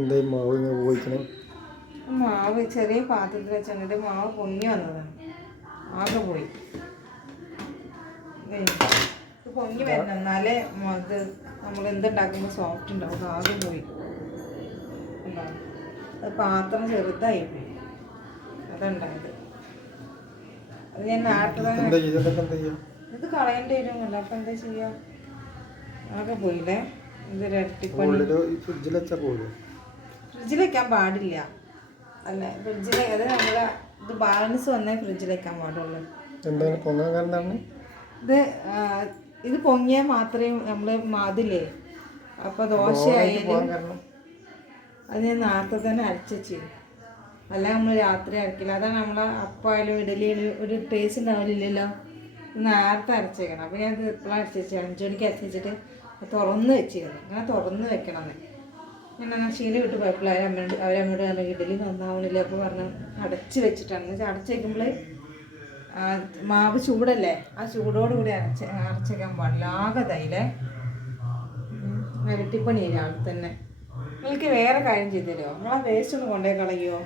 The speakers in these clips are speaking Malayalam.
എന്തായി മാവ് ഇങ്ങനെ പോയിക്കണേ? മാവ് ചെറിയ പാത്രത്തിൽ വെച്ചിട്ട് മാവ് പൊങ്ങി വന്നതാണ്, ആകെ പോയി. ഇത് പൊങ്ങി വരണം, എന്നാലേ അത് നമ്മൾ എന്തുണ്ടാക്കുമ്പോൾ സോഫ്റ്റ് ഉണ്ടാവും. ആകെ പോയി ഉണ്ടാവും. അത് പാത്രം ചെറുതായി പോയി, അതുണ്ടായത്. അത് ഞാൻ നേരത്തെ ഇത് കളയേണ്ടി വരുമല്ലോ, അപ്പം എന്താ ചെയ്യുക? ആകെ പോയില്ലേ. ഇതൊരു ഇരട്ടിപ്പണി. ഫ്രിഡ്ജിൽ വെക്കാൻ പാടില്ല. അല്ല, ഫ്രിഡ്ജിൽ അത് നമ്മളെ ഇത് ബാലൻസ് വന്നേ ഫ്രിഡ്ജിൽ വെക്കാൻ പാടുള്ളൂ. ഇത് പൊങ്ങിയാൽ മാത്രമേ നമ്മൾ അതില്ലേ, അപ്പോൾ ദോശയായാലും അത് ഞാൻ നേരത്തെ തന്നെ അരച്ചു. അല്ല നമ്മൾ രാത്രി അരക്കില്ല. അതാണ് നമ്മളെ അപ്പായാലും ഇഡലിയായാലും ഒരു ടേസ്റ്റ് ഉണ്ടാവില്ലല്ലോ. നേരത്തെ അരച്ചേക്കണം. അപ്പോൾ ഞാൻ എപ്പോഴും അരച്ചു 5 മണിക്ക് അരച്ചിട്ട് തുറന്ന് വെച്ചിരുന്നു. അങ്ങനെ തുറന്ന് വെക്കണം. ഞാൻ ശീലം വിട്ട് പോയപ്പോൾ അവരമ്മയോട് പറഞ്ഞു ഇഡലി നന്നാവണില്ല. അപ്പോൾ പറഞ്ഞു അടച്ച് വെച്ചിട്ടാണ്. എന്ന് വെച്ചാൽ അടച്ച് വയ്ക്കുമ്പോൾ മാവ് ചൂടല്ലേ, ആ ചൂടോടുകൂടി അരച്ചേക്കാൻ പാടില്ല. ആകെ തൈലേ ഇരട്ടിപ്പണി രാവിലെ തന്നെ. നിങ്ങൾക്ക് വേറെ കാര്യം ചെയ്തു തരുമോ? നിങ്ങളാ വേസ്റ്റ് ഒന്ന് കൊണ്ടേ കളയുമോ?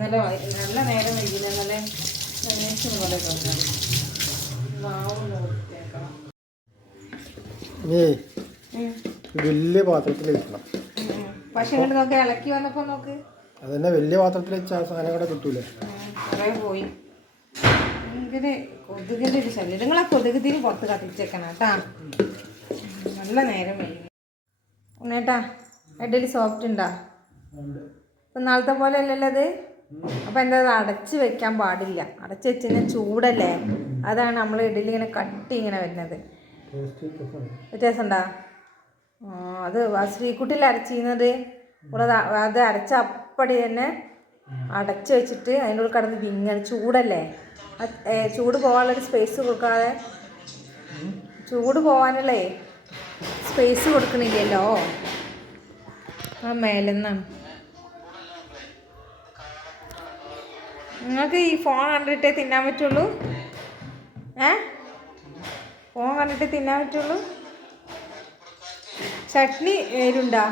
നല്ല നേരം വൈകില്ല, നല്ല വേസ്റ്റ് ഒന്ന് കൊണ്ടേ കളഞ്ഞാൽ മാവ് നോക്കിയേക്കണം. വലിയ പാത്രത്തിൽ വെക്കണം. പക്ഷെ ഇങ്ങോട്ട് നോക്കി ഇളക്കി വന്നപ്പോ നോക്ക്, അതന്നെ വലിയ പാത്രത്തിൽ വെച്ച ആ സാധനം കൂടെ കിട്ടൂലേ. കുറേ പോയി. ഭയങ്കര കൊതുകിൻ്റെ ഒരു ശല്യം. നിങ്ങളാ കൊതുകുതിരി പുറത്ത് കത്തിച്ചേക്കണം കേട്ടാ. നല്ല നേരം വൈകി. ഉണ്ണേട്ടാ, ഇഡലി സോഫ്റ്റ് ഉണ്ടാ? ഇപ്പം നാളത്തെ പോലെ അല്ലല്ലോ അത്. അപ്പം എന്താ, അടച്ച് വെക്കാൻ പാടില്ല. അടച്ച് വെച്ച് കഴിഞ്ഞാൽ ചൂടല്ലേ, അതാണ് നമ്മൾ ഇഡലി ഇങ്ങനെ കട്ടി ഇങ്ങനെ വരുന്നത്. വ്യത്യാസം ഉണ്ടാ? അത് ശ്രീകുട്ടിയിൽ അരച്ചിരുന്നത് ഇവിടെ അത് അരച്ച അപ്പടി തന്നെ അടച്ച് വെച്ചിട്ട് അതിൻ്റെ ഉള്ളിൽ കിടന്ന് വിങ്ങൽ. ചൂടല്ലേ, ചൂട് പോകാനുള്ളൊരു സ്പേസ് കൊടുക്കാതെ, ചൂട് പോകാനുള്ളേ സ്പേസ് കൊടുക്കണില്ലല്ലോ ആ മേലെന്നാണ്. നിങ്ങൾക്ക് ഈ ഫോൺ കണ്ടിട്ടേ തിന്നാൻ പറ്റുള്ളൂ? ഫോൺ കണ്ടിട്ട് തിന്നാൻ പറ്റുള്ളൂ? ചട്നി എരുണ്ടാ?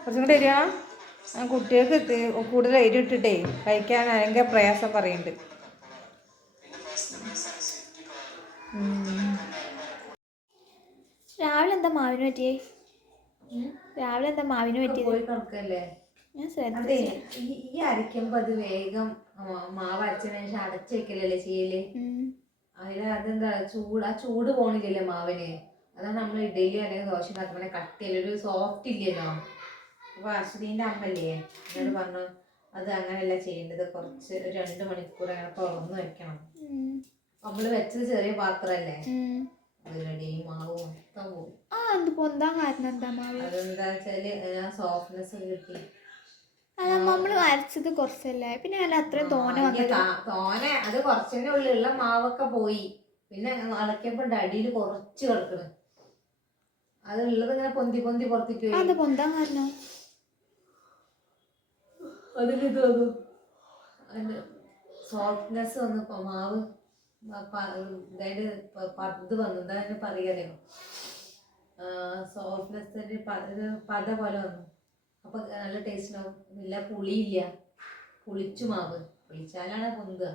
കുറച്ചും കൂടെ എരിയണം. ആ കുട്ടികൾക്ക് കൂടുതൽ എരി ഇട്ടിട്ടേ കഴിക്കാൻ ഭയങ്കര പ്രയാസം പറയുന്നുണ്ട്. രാവിലെ എന്താ മാവിന് പറ്റിയേ? രാവിലെ എന്താ മാവിന് പറ്റിയത്? പോയി കിടക്കല്ലേ. ഞാൻ ശ്രദ്ധിച്ചില്ല. ഈ അരയ്ക്കുമ്പോൾ അത് വേഗം മാവ് അരച്ചതിന് ശേഷം അടച്ച് വെക്കലല്ലേ ചെയ്യല്. അതെന്താ ചൂട് പോണില്ലല്ലോ മാവിന്. അതാണ് നമ്മൾ ഇഡലി അല്ലെങ്കിൽ ദോശ ഉണ്ടാക്കുമ്പോൾ കട്ടിയല്ല, ഒരു സോഫ്റ്റ് ഇല്ലല്ലോ. അപ്പോൾ അശ്വതീൻ്റെ അമ്മല്ലേ എന്നോട് പറഞ്ഞു അത് അങ്ങനെയല്ല ചെയ്യേണ്ടത്, കുറച്ച് ഒരു 2 മണിക്കൂർ അങ്ങനെ തുറന്ന് വെക്കണം. നമ്മൾ വെച്ചത് ചെറിയ പാത്രമല്ലേ, അതിലടി മാവ് മൊത്തം പോകും. അതെന്താ വെച്ചാല് സോഫ്റ്റ്നെസ് കിട്ടി. നമ്മൾ അരച്ചത് കുറച്ചല്ലേ, പിന്നെ അല്ല അത്രയും തോനെ അത് കുറച്ചന്നെ ഉള്ള മാവൊക്കെ പോയി. പിന്നെ ഇളക്കിയപ്പോ അടിയിൽ കുറച്ച് കിടക്കണ്. അത് ഉള്ളത് ഇങ്ങനെ പൊന്തി പുറത്തേക്ക് പോയി. അത് പൊന്താൻ കാരണം അതിലിത് അതിന്റെ സോഫ്റ്റ്നെസ് വന്നപ്പോ മാവ് അതായത് ഇത് വന്നു. എന്താ അതിന് പറയാലോ, സോഫ്റ്റ്നെസ് പത പോലെ വന്നു. അപ്പൊ നല്ല ടേസ്റ്റ് ആവും. ഇല്ല പുളിയില്ല, പുളിച്ചു മാവ്. പുളിച്ചാലാണ് പൊന്തുക.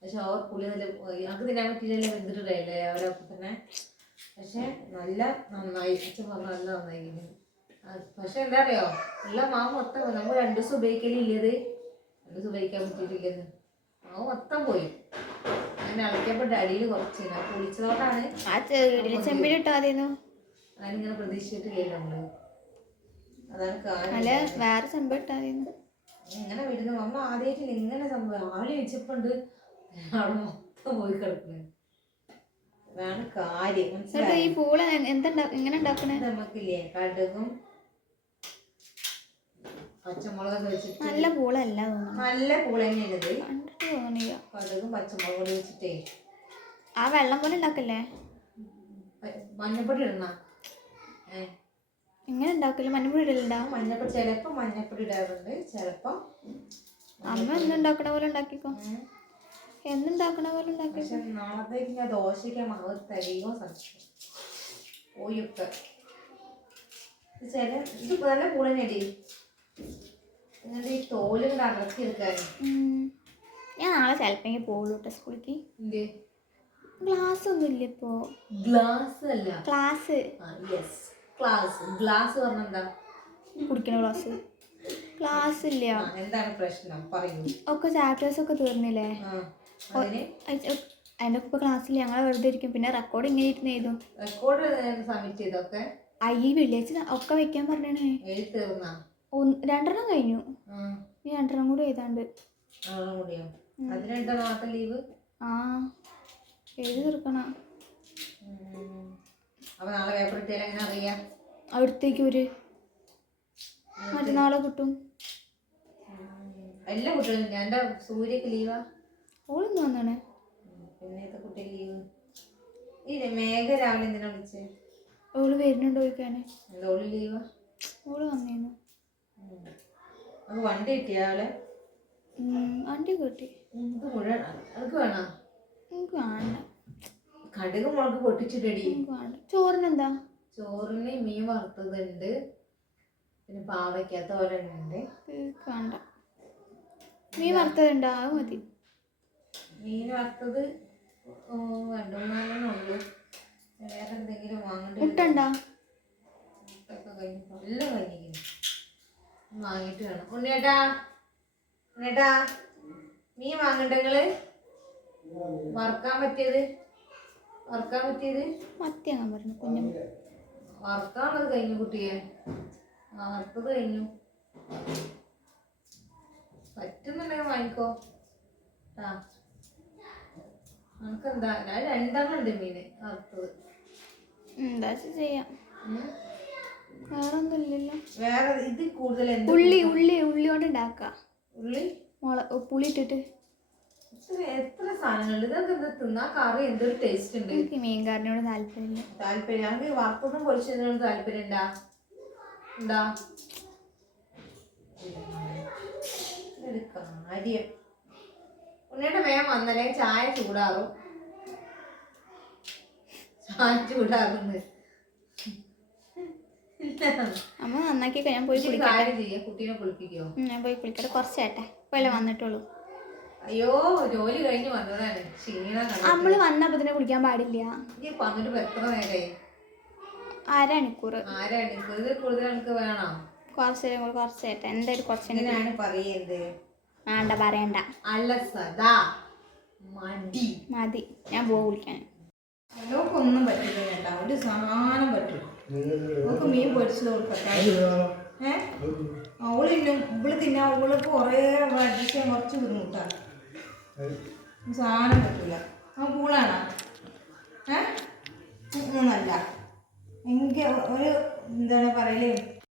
പക്ഷെ ഓവർ പുളി നല്ല നമുക്ക് തിന്നാൻ പറ്റിയില്ലല്ലോ, വെന്തിട്ടില്ലേ അവരൊക്കെ തന്നെ. പക്ഷെ നന്നായി അച്ഛൻ പറഞ്ഞു, നല്ല നന്നായി. പക്ഷെ എന്താ അറിയോ, ഉള്ള മാവ് മൊത്തം നമ്മൾ 2 ദിവസം ഉപയോഗിക്കലില്ലത്, 2 ദിവസം ഉപയോഗിക്കാൻ പറ്റിയിട്ടില്ലെന്ന്. മാവ് മൊത്തം പോയി. അങ്ങനെ ഇളക്കിയപ്പോ അടിയിൽ കുറച്ച് പുളിച്ചതോട്ടാണ്. അതിനിങ്ങനെ പ്രതീക്ഷിച്ചിട്ടില്ല നമ്മള്. അതാണ് കാര്യം. വേറെ ചെമ്പിട്ടായിരുന്നു ഇങ്ങനെ വിടുന്നു. അമ്മ ആദ്യമായിട്ടില്ല ഇങ്ങനെ സംഭവം. ആളി വെച്ചപ്പോണ്ട് അവിടെ മൊത്തം പോയി കിടക്കുന്നത്. അതാണ് കാര്യം. മനസ്സിലായി? ഈ പൂള എങ്ങനെ ഉണ്ടാക്കണേ? നമുക്കില്ലേ കടുകും പച്ചമുളകൊക്കെ വെച്ചിട്ട്. നല്ല പൂളല്ല, നല്ല പൂള തന്നെയാണിത്. കടുകും പച്ചമുളകും വെച്ചിട്ടേ ആ വെള്ളം പോലെ ഉണ്ടാക്കല്ലേ. മഞ്ഞപ്പൊടി ഇടണ? എങ്ങനെ ഉണ്ടാക്കില്ല? മഞ്ഞപ്പൊടി ഇടലുണ്ടാ? മഞ്ഞപ്പൊടി ചിലപ്പോ മഞ്ഞപ്പൊടി ഇടാറുണ്ട്, ചിലപ്പോ. അമ്മ എന്നുണ്ടാക്കണ പോലെ ഉണ്ടാക്കിക്കോ. എന്നുണ്ടാക്കണ പോലെ ഉണ്ടാക്കി. പക്ഷെ നാളത്തേക്ക് ഞാൻ ദോശയ്ക്ക് മാവ് തരികയോ സംശയം. കോഴിയൊക്കെ ചില ഇത് നല്ല പൂളഞ്ഞടി എന്നിട്ട് ഈ തോല് കൂടെ അടർത്തി എടുക്കാൻ. ഞാൻ നാളെ ചിലപ്പോൾ പോകുള്ളൂ കേട്ടോ സ്കൂളിലേക്ക്. എന്ത് ക്ലാസ് ഒന്നും ഇല്ല ഇപ്പോ. ഗ്ലാസ് അല്ല ക്ലാസ്. Yes class. ഗ്ലാസ് പറഞ്ഞെന്താ? കുടിക്കണ ക്ലാസ്. ക്ലാസ് ഇല്ല. എന്താണ് പ്രശ്നം പറയൂ. ഒക്കെ ചാപ്റ്റേഴ്സ് ഒക്കെ തീർന്നില്ലേ? അതിന് അതിൻ്റെ ഒക്കെ ക്ലാസ്സിൽ ഞങ്ങൾ വെറുതെ ഇരിക്കും. പിന്നെ റെക്കോർഡ് ഇങ്ങനെ ഇരുന്ന് എഴുതും. റെക്കോർഡ് സബ്മിറ്റ് ചെയ്തൊക്കെ ഈ വെള്ളിയാഴ്ച ഒക്കെ വെക്കാൻ പറഞ്ഞേ. എഴുതി തീർന്നാ? 2 കഴിഞ്ഞു. ഈ 2 കൂടി എഴുതാണ്ട്. കൂടിയോ? അതിനെന്താ നാട്ടിൽ ലീവ്? ആ എഴുതി തീർക്കണം. അപ്പൊ നാളെ പേപ്പർ ഇട്ടാൽ എങ്ങനെ അറിയാം? അടുത്തേക്ക് ഒരു മറ്റന്നാളെ കിട്ടും. എല്ലാ കുട്ടികളും. എൻ്റെ സൂര്യക്ക് ലീവാ. ഓളൊന്നും വന്നാണ്. പിന്നത്തെ കുട്ടി ലീവ്. ഈ മേഘ രാവിലെ എന്തിനാ വിളിച്ചേ? ഓള് വരുന്നുണ്ടോ ചോദിക്കാന്. ഓള് ലീവാ? ഓള് വന്നേന്നു. അത് വണ്ടി കിട്ടിയ ആളെ വണ്ടി കിട്ടി. മുഴുവൻ എനിക്ക് വേണോ? എനിക്ക് വേണ്ട. കടുക് മുളക് പൊട്ടിച്ചിട്ടടി. എനിക്ക് വേണ്ട. ചോറിനെന്താ? ചോറിന് മീൻ വറുത്തതുണ്ട്, പിന്നെ പാവയ്ക്കാത്ത ഓരോന്നുണ്ട്. എനിക്ക് വേണ്ട. മീൻ വറുത്തതുണ്ടോ? അത് മതി. മീൻ വറുത്തത് 2-3 ഉള്ളൂ. വേറെ എന്തെങ്കിലും വാങ്ങേണ്ടി മുട്ടണ്ടോ? മുട്ടൊക്കെ കഴിഞ്ഞു. എല്ലാം കഴിഞ്ഞിരിക്കുന്നു. വാങ്ങിയിട്ട് വേണം. ഉണ്ണേട്ടാ ഉണ്ണേട്ടാ മീൻ വാങ്ങണ്ട നിങ്ങള്? വറുക്കാൻ പറ്റിയത് മത്തി അങ്ങനെ പറഞ്ഞു. കുഞ്ഞു വറുക്കാനുള്ളത് കഴിഞ്ഞു കുട്ടിയെ. വറുത്തത് കഴിഞ്ഞു. പറ്റുന്നുണ്ടെങ്കിൽ വാങ്ങിക്കോ. നമുക്കെന്താ? ഞാൻ 2 ഉണ്ട് മീന് വറുത്തത്. എന്താ ചെയ്യാം? വേറെ ഒന്നും ഇല്ലല്ലോ. വേറെ ഇത് കൂടുതൽ ഉള്ളി കൊണ്ട് ഉണ്ടാക്കാം. ഉള്ളി പുളി ഇട്ടിട്ട് എത്ര സാധനങ്ങളുണ്ട്. ഇതൊക്കെ എന്താ തിന്നാ? കറി എന്തൊരു ടേസ്റ്റ് ഉണ്ട്. എനിക്ക് മീൻ കറിനോട് താല്പര്യം. ഞങ്ങൾക്ക് വറുത്തതും പൊരിച്ചതിനോട് താല്പര്യം ഉണ്ടാ? ഒരു കാര്യം. ഉണ്ണിയുടെ വേഗം വന്നല്ലേ ചായ ചൂടാറും. അമ്മ നന്നാക്കിയൊക്കെ ഞാൻ പോയി കുട്ടീനെ കുളിപ്പിക്കോ? ഞാൻ പോയി കുളിക്കട്ടെ. കുറച്ചേട്ടെ ഇപ്പല്ലേ വന്നിട്ടുള്ളൂ. അയ്യോ ജോലി കഴിഞ്ഞ് വന്നതാണ്. ക്ഷീണം. നമ്മള് വന്നപ്പോ തന്നെ കുളിക്കാൻ പാടില്ല. വന്നിട്ട് എത്ര നേരമായി? 1/2 മണിക്കൂർ. ഇതിൽ കൂടുതൽ എനിക്ക് വേണോ? കുറച്ചേട്ടെ. എന്തായാലും കുറച്ചാണ് പറയുന്നത്. വേണ്ട പറയണ്ട. അല്ല സദാ മതി. ഞാൻ പോകും കുളിക്കാൻ. ഒന്നും പറ്റില്ല കേട്ടാ. ഒരു സാധനം പറ്റും. നമുക്ക് മീൻ പൊരിച്ചത് കൊടുക്കട്ടെ. ഇവള് തിന്നാ. ഇവൾക്ക് കുറേ അഡ്ജസ്റ്റ് ചെയ്യാൻ കുറച്ച് ബുദ്ധിമുട്ടാണ്. സാധനം പറ്റില്ല. പൂളാണോ? ഒന്നല്ല എനിക്ക് ഒരു എന്താണ് പറയലേ